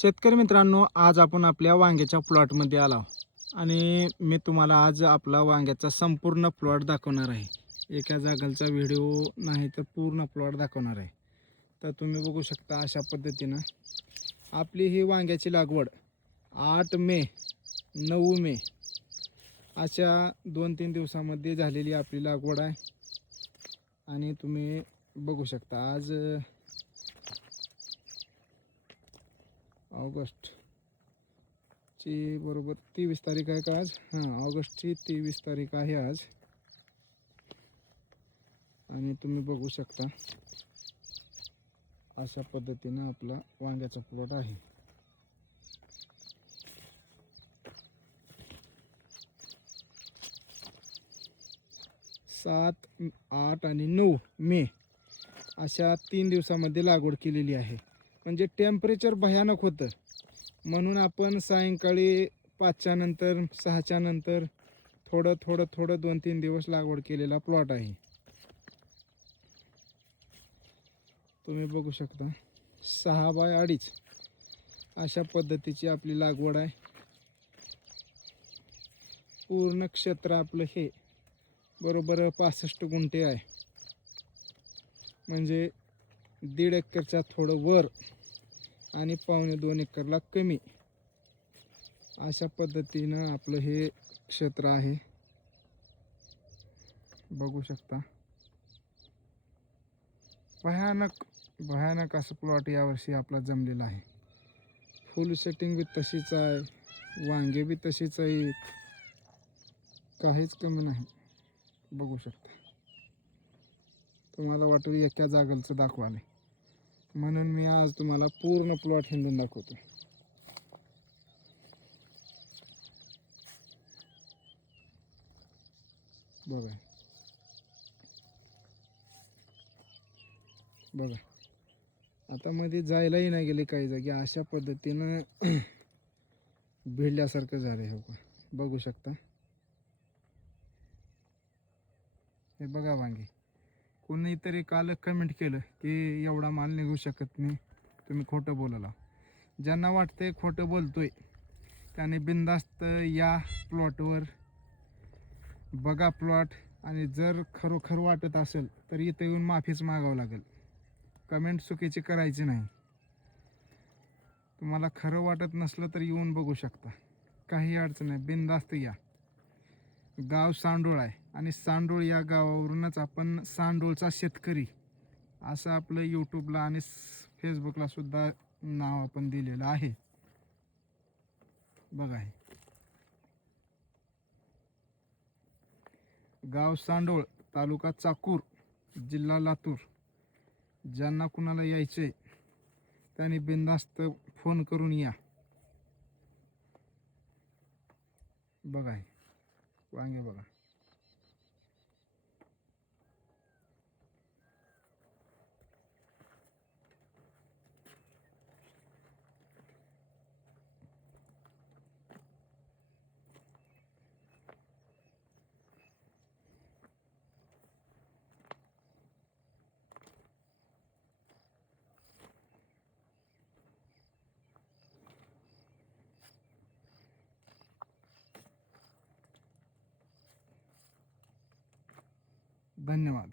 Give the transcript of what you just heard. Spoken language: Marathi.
शेतकरी मित्रांनो, आज आपण आपल्या वांग्याच्या प्लॉटमध्ये आलो आणि मी तुम्हाला आज आपला वांग्याचा संपूर्ण प्लॉट दाखवणार आहे. एका जागेचा व्हिडिओ नाही तर पूर्ण प्लॉट दाखवणार आहे. तर तुम्ही बघू शकता अशा पद्धतीनं आपली ही वांग्याची लागवड 8 मे 9 मे अशा 2-3 दिवसामध्ये झालेली आपली लागवड आहे. आणि तुम्ही बघू शकता आज ऑगस्टची बरोबर 23 तारीख आहे का आज? हां, ऑगस्टची 23 तारीख आहे आज. आणि तुम्ही बघू शकता अशा पद्धतीनं आपला वांग्याचा प्लॉट आहे. सात, 8 आणि 9 मे अशा 3 दिवसामध्ये लागवड केलेली आहे. म्हणजे टेम्परेचर भयानक होतं, म्हणून आपण सायंकाळी 5च्या नंतर 6च्या नंतर थोडं 2-3 दिवस लागवड केलेला प्लॉट आहे. तुम्ही बघू शकता 6 बाय 2.5 अशा पद्धतीची आपली लागवड आहे. पूर्ण क्षेत्र आपलं हे बरोबर 65 गुंठे आहे. म्हणजे 1.5 एकरच्या थोडं वर आणि 1.25-2 एकरला कमी अशा पद्धतीनं आपलं हे क्षेत्र आहे. बघू शकता भयानक असं प्लॉट यावर्षी आपला जमलेला आहे. फुल सेटिंग बी तशीच आहे, वांगे बी तशीच आहेत, काहीच कमी नाही. बघू शकता, तुम्हाला वाटेल एका जागेचं दाखवाले, म्हणून मी आज तुम्हाला पूर्ण प्लॉट हिंदून दाखवतो. बघा बघा, आता मध्ये जायलाही नाही गेले काही जागी, अशा पद्धतीनं भिडल्यासारखं झालं. हो का, बघू शकता. हे बघा वांगे. कोणीतरी काल कमेंट केलं की एवढा माल निघू शकत नाही, तुम्ही खोटं बोलाला. ज्यांना वाटतंय खोटं बोलतोय त्याने बिनधास्त या प्लॉटवर बघा प्लॉट, आणि जर खरोखर वाटत असेल तर इथं येऊन माफीच मागावं लागेल. कमेंट चुकीची करायची नाही. तुम्हाला खरं वाटत नसलं तर येऊन बघू शकता, काही अडचण नाही. बिनधास्त या. गाव सांडोळ आहे आणि सांडोळ या गावावरूनच आपण सांडोळचा शेतकरी असं आपलं यूट्यूबला आणि फेसबुकला सुद्धा नाव आपण दिलेलं आहे. बघा, हे गाव सांडोळ, तालुका चाकूर, जिल्हा लातूर. ज्यांना कुणाला यायचे त्यांनी बिनधास्त फोन करून या. बघा, हे वांगे बघा. धन्यवाद.